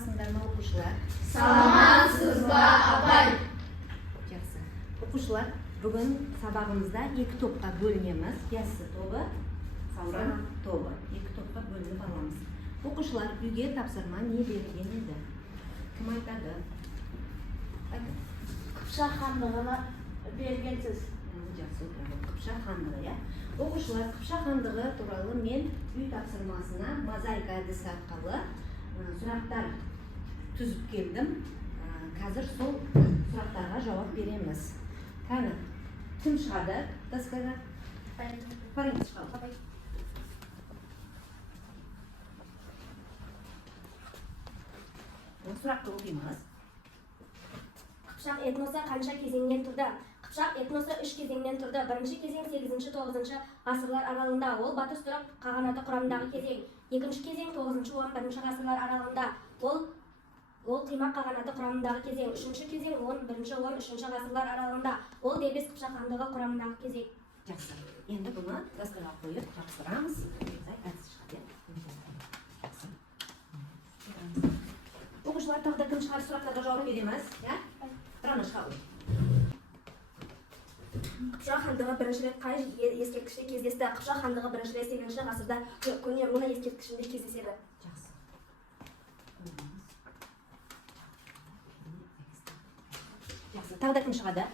саламатсыздар ма оқушылар? Саламатсыз ба, апай? Жақсы. Оқушылар, бүгін сабағымызда екі топқа бөлінеміз. Яссы тобы, Сауран тобы. Екі топқа бөлініп аламыз. Оқушылар, үйге тапсырма не берген еді? Кім айтады? Қыпшақ хандығына бергенсіз. Жақсы, Қыпшақ хандығы, иә? Оқушылар, Қыпшақ хандығы туралы мен үй тапсырмасына мозаика әдісі арқылы сұрақтар түзіп келдім. Қазір сол сұрақтарға жауап береміз. Кәні, кім шығады доскаға? Парень шығады. Сұрақты оқимыз. Қыпшақ этносы қанша кезеңнен тұрды? Қыпшақ этносы 3 кезеңнен тұрды. Бірінші кезең 8-9 ғасырлар аралығында. Ол Батыс түрік қағанаты құрамындағы кезең. Екінші кезең 9-11 ғасырлар аралығында. Ол Қимақ қағанаты құрамындағы кезең. Үшінші кезең 11-13 ғасырлар аралығында. Ол Дербес Қыпшақ хандығы құрамындағы кезең. Жақсы. Енді бұны доскаға қойып тапсырамыз. Оқушылар тағы да кім шығар сұрақтарға жауап береміз? Тұраны шығады. Қыпшақ хандығы бірінші рет қай ескерткіште кездесті? Қыпшақ хандығы бірінші рет 8 ғасырда көне руна ескерткішінде кездеседі. Жақсы. Жақсы. Тағы да кім шығады?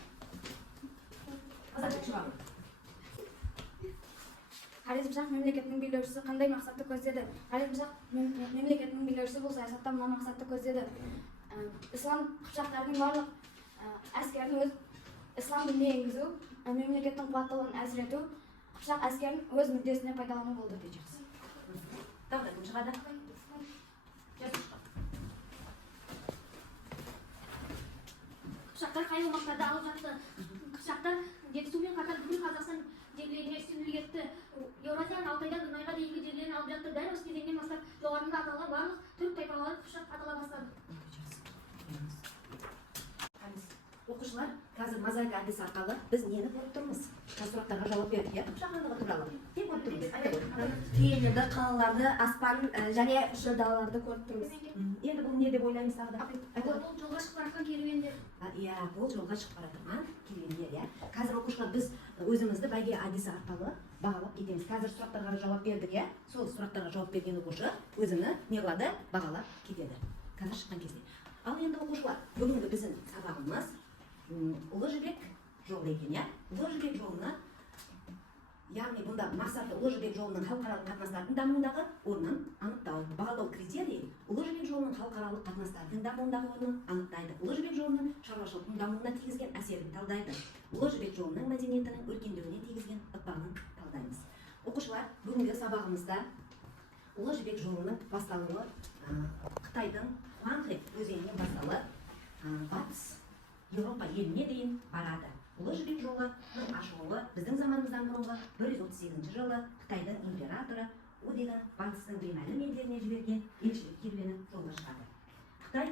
Хорезм Шах мемлекетінің билеушісі қандай мақсатты көздеді? Хорезм Шах мемлекетінің билеушісі бұл саясатта мына мақсатты көздеді. Ислам қыпшақтардың барлық әскерін өз ислам дініне енгізу, мемлекеттің қуаттылығын әлсірету, қыпшақ әскерін өз мүддесіне пайдалану болды. Тағы да кім шығады? Қыпшақтар қай аумақтарды алып жатты? Қыпшақтар жетісумен қатар бүкіл Қазақстан жерлеріне үстемдік етті. Еуразияның Алтайдан Дунайға дейінгі жерлерін алып жатты. Дәл осы кезеңнен бастап жоғарыда аталған барлық түрік тайпалары Қыпшақ атала бастады. Оқушылар, қазір мозаика әдісі арқылы біз нені көріп тұрмыз? Сұрақтарға жауап бердік, Қыпшақ хандығы туралы. Не көріп тұрмыз? Киелерді, қалаларды, аспан және ұшы далаларды көріп тұрмыз. Енді бұл не деп ойлаймыз тағы да? Бұл жолға шығып бара жатқан керуендер. Иә, бұл жолға шығып бара жатқан керуендер, иә. Қазір оқушылар біз өзімізді бәйге әдісі арқылы бағалап кетеміз. Қазір сұрақтарға жауап бердік, иә. Сол сұрақтарға жауап берген оқушы өзіні не қылады? Бағалап кетеді. Қазір шыққан кезде. Ал енді оқушылар, бүгінгі біздің сабағымыз Ұлы Жібек жолы екен, иә? Ұлы Жібек жолына, яғни бұнда мақсаты Ұлы Жібек жолының халықаралық қатынастардың дамуындағы орнын анықтау. Бағалау критерийі Ұлы Жібек жолының халықаралық қатынастардың дамуындағы орнын анықтайды. Ұлы Жібек жолының шаруашылықтың дамуына тигізген әсерін талдайды. Ұлы Жібек жолының мәдениетінің өркендеуіне тигізген ықпалын талдаймыз. Оқушылар, бүгінгі сабағымызда Ұлы Жібек жолының басталуы Қытайдың Хуанхэ өзенінен басталып, батыс Еуропа еліне дейін барады. Ұлы Жібек жолының ашылуы біздің заманымыздан бұрынғы 138 жылы Қытайдың императоры У деген батыстың беймәлім елдеріне жіберген елшілік керуені жолға шығады. Қытай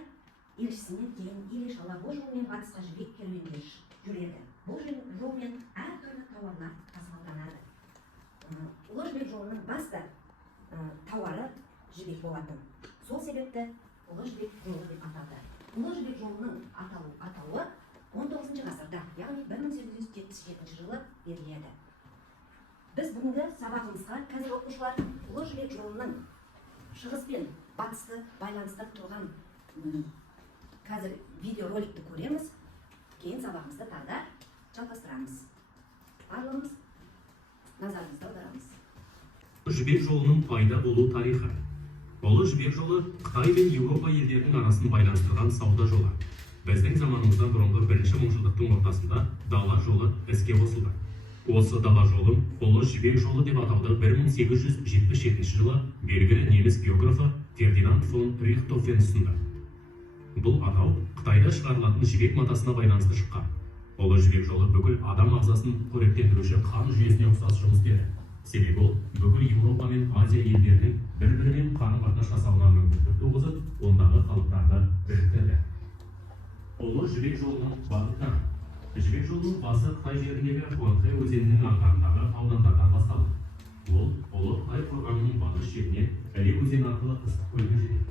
елшісінен кейін іле-шала бұл жолмен батысқа жібек керуендер жүреді. Бұл жолмен әртүрлі тауарлар тасымалданады. Ұлы Жібек жолының басты тауары жібек болатын. Сол себепті Ұлы Жібек жолы деп аталды. Ұлы Жібек жолының атауы 19 ғасырда, яғни 1877 жылы беріледі. Біз бүгінгі сабағымызға қазір оқушылар Ұлы Жібек жолының шығыс пен батысты байланыстырып тұрған қазір видеороликті көреміз. Кейін сабағымызды тағы да жалғастырамыз. Барлығымыз назарымызды аударамыз. Жібек жолының пайда болу тарихы. Ұлы Жібек жолы Қытай мен Еуропа елдерінің арасын байланыстырған сауда жолы. Біздің заманымыздан бұрынғы бірінші мыңжылдықтың ортасында дала жолы іске қосылды. Осы дала жолын Ұлы Жібек жолы деп атауды 1877 жылы белгілі неміс географы Фердинанд фон Рихтхофен ұсынды. Бұл атау Қытайда шығарылатын жібек матасына байланысты шыққан. Ұлы Жібек жолы бүкіл адам ағзасын қоректендіруші қан жүйесіне ұқсас жұмыс істеді. Себебі ол бүкіл Еуропа мен Азия елдерінің бір-бірімен қарым-қатынас жасауына мүмкіндік туғызып, ондағы халықтарды біріктірді. Ұлы Жібек жолының бағыттары. Жібек жолының басы Қытай жеріндегі Хуанхэ өзенінің аңғарындағы аудандардан басталды. Ол Ұлы Қытай қорғанының батыс шетінен Іле өзені арқылы Ыстық көлге жетеді.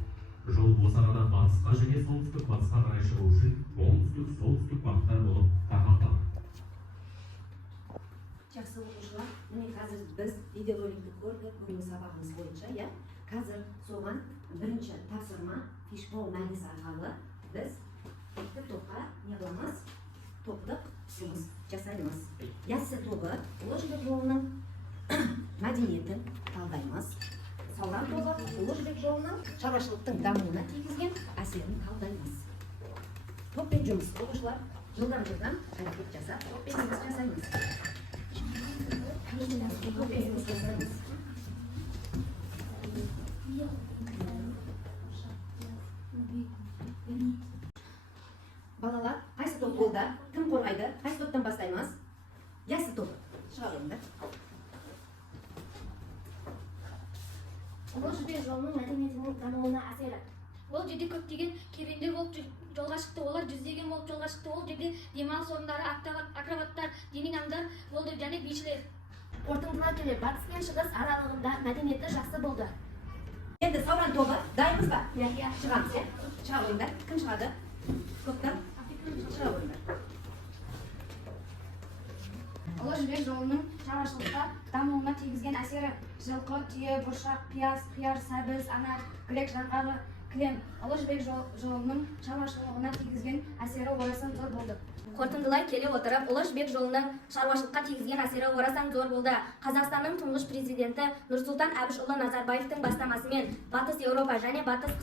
Жол осы арада батысқа және солтүстік батысқа қарай шығу үшін оңтүстік солтүстік бағыттар болып тармақталған. Жақсы оқушылар, міне қазір біз видеороликті көрдік бүгінгі сабағымыз бойынша, иә. Қазір соған бірінші тапсырма фишбол мәнісі арқылы біз екі топқа не қыламыз? Топтық жұмыс жасаймыз. Яссы тобы Ұлы Жібек жолының мәдениетін талдаймыз. Сауран тобы Ұлы Жібек жолының шаруашылықтың дамуына тигізген әсерін талдаймыз. Топпен жұмыс оқушылар жылдан әрекет жасап, топпен жұмыс жасаймыз. Балалар, қайсы топ болды? Кім қорғайды? Қайсы топтан бастаймыз? Яссы топ. Шығарыңдар. Ұлы Жібек жолының мәдениетінің дамуына әсері. Ол жерде көптеген керуендер болып жолға шықты, олар жүздеген болып жолға шықты. Ол жерде демалыс орындары, акробаттар, денинамдар болды және бишілер. Қорытындылай келе батыс пен шығыс аралығында мәдениеті жақсы болды. Енді Сауран тобы дайынбыз ба? Иә. Шығамыз, иә? Шығарыңдар. Кім шығады? Топтан шығарыңдар. Ұлы Жібек жолының шаруашылыққа дамуына тигізген әсері: жылқы, түйе, бұршақ, пияз, қияр, сәбіз, анар, грек жаңғағы, кілем. Ұлы Жібек жолының шаруашылығына тигізген әсері орасан зор болды. Қорытындылай келе отырып, Ұлы Жібек жолының шаруашылыққа тигізген әсері орасан зор болды. Қазақстанның тұңғыш президенті Нұрсұлтан Әбішұлы Назарбаевтың бастамасымен Батыс Еуропа және Батыс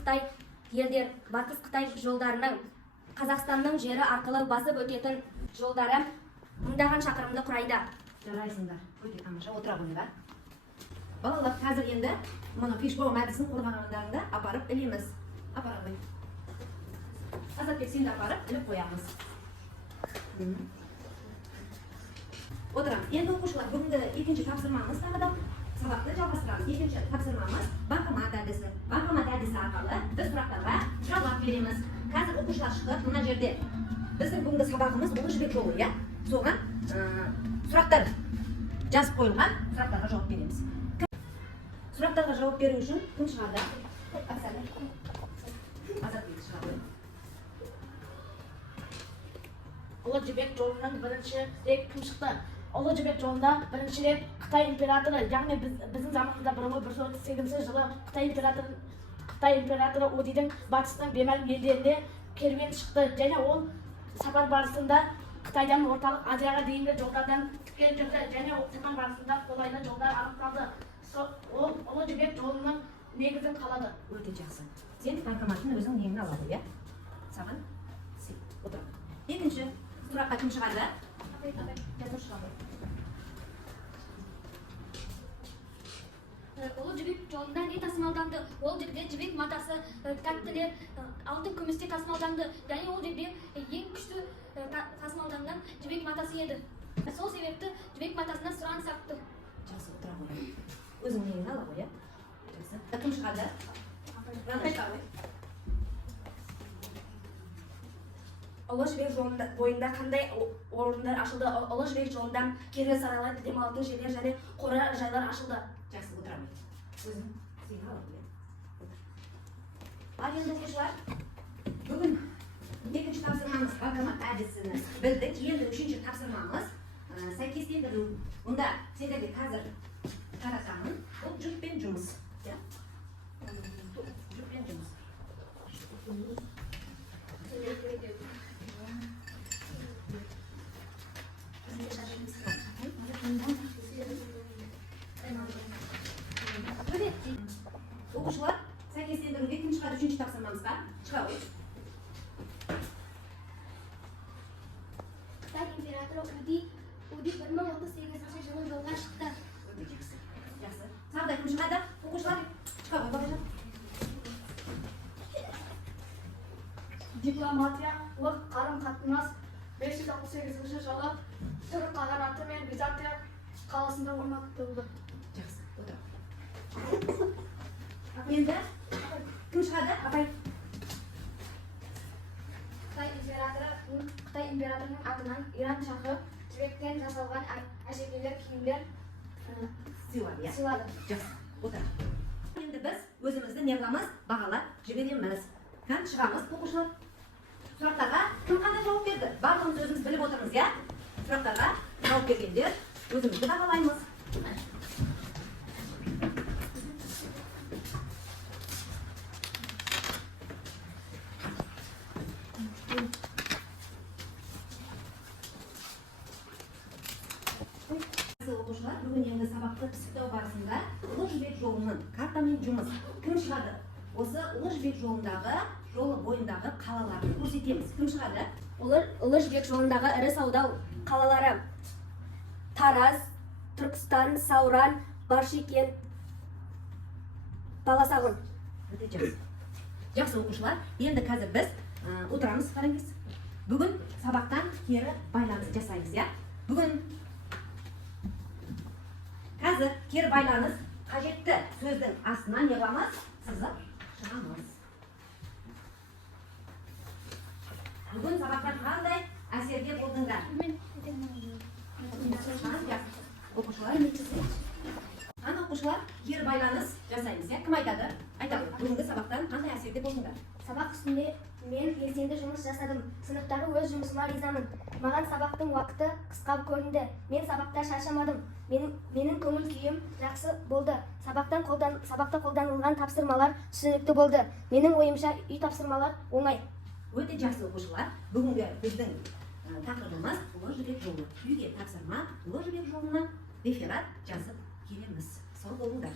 Қытай жолдарының Қазақстанның жері арқылы басып өтетін жолдары мыңдаған шақырымды құрайды. Жарайсыңдар. Өте тамаша, отыра қойыңдар. Балалар, қазір енді мұны фишбол мәдісін қорғағандарыңды апарып ілеміз. Апара қой. Азатбек, сен де апарып іліп қоямыз. Отырам. Енді оқушылар, бүгінгі екінші тапсырмамыз тағы да сабақты жалғастырамыз. Екінші тапсырмамыз банкомат әдісі. Банкомат әдісі арқылы біз сұрақтарға жауап береміз. Қазір оқушылар шықты, мына жерде біздің бүгінгі сабағымыз Ұлы Жібек жолы, иә? Соған сұрақтар жазып қойылған, сұрақтарға жауап береміз. Сұрақтарға жауап беру үшін кім шығады? Азатбек шығады. Ұлы Жібек жолынан бірінші рет кім шықты? Ұлы Жібек жолында бірінші рет Қытай императоры, яғни біздің заманымызда 1138 жылы Қытай императоры Удидің батыстың беймәлім елдеріне керуен шықты және ол сапар барысында Қытайдан орталық Азияға дейінгі жолдардан тіке жүрді және ол сапар барысында қолайлы жолдар анықталды. Ол Ұлы Жібек жолының негізін қалады. Өте жақсы. Сен банкоматтың өзің неңін ала қой, иә? Саған отыр. Екінші сұраққа кім шығады? Жазушы шығады. Ұлы Жібек жолында не тасымалданды? Ол жерде жібек матасы, тәттілер, алтын күмістер тасымалданды. Және ол жерде ең күшті тасымалданған жібек матасы еді. Сол себепті жібек матасына сұраныс артты. Жақсы, отыра қой. Өзің неңін ала қой, иә? Жақсы. Кім шығады? Ұлы Жібек бойында қандай орындар ашылды? Ұлы Жібек жолында керуен сарайлар, демалатын жерлер және қора жайлар ашылды. Жақсы, отыра қой. Өзің сені ала қой, иә? Ал енді оқушылар, бүгін екінші тапсырмамыз банкомат әдісіні білдік. Енді үшінші тапсырмамыз сәйкестендіру. Мұнда сендерге қазір таратамын. Бұл жүкпен жұмыс. Жүкпен жұмыс. Оқушылар, сәйкестендіруге кім шығады үшінші тапсырмамызға? Шыға қой. Қытай императоры Уди 1038 жылы жолға шықты. Өте жақсы. Жақсы. Сағдай кім шығады? Оқушылар, шыға қой, бабажан. Дипломатиялық қарым-қатынас 568 жылы түрік қағанаты мен Византия қаласында орнатылды. Жақсы, отыр. Енді кім шығады? Апай. Қытай императорының атынан Иран шахы жібектен жасалған әшекейлер, киімдер Сыйлады, иә? сыйлады. Жақсы, отыр. Енді біз өзімізді не қыламыз? Бағалап жібереміз. Хан шығамыз, оқушылар. Сұрақтарға кім қандай жауап берді? Барлығымыз өзіміз біліп отырмыз, иә? Сұрақтарға жауап бергендер өзімізді бағалаймыз. Оқушылар, бүгін енді сабақты пысықтау барысында Ұлы Жібек жолының картамен жұмыс кім шығады? Осы Ұлы Жібек жолындағы, жолы бойындағы қалаларды көрсетеміз. Кім шығады? Ұлы Жібек жолындағы ірі сауда қалалары Тараз, Түркістан, Сауран, Баршекент, Баласағұн. Өте жақсы. Жақсы оқушылар, енді қазір біз отырамыз, қараңыз. Бүгін сабақтан кері байланыс жасаймыз, иә? Бүгін қазір кері байланыс қажетті сөздің астына не қыламыз? Сызып шығамыз. Бүгін сабақтан қандай әсерде болдыңдар? Оқушылар, қандай оқушылар кері байланыс жасаймыз, иә? Кім айтады? Айтады. Бүгінгі сабақтан қандай әсерде болдыңдар? Сабақ үстінде мен белсенді жұмыс жасадым. Сыныптағы өз жұмысыма ризамын. Маған сабақтың уақыты қысқа көрінді. Мен сабақта шаршамадым. Менің көңіл күйім жақсы болды. Сабақта қолданылған тапсырмалар түсінікті болды. Менің ойымша үй тапсырмалар оңай. Өте жақсы оқушылар. Бүгінгі біздің тақырыбымыз Ұлы Жібек жолы. Үйге тапсырма Ұлы Жібек жолынан реферат жазып келеміз. Сау болыңдар.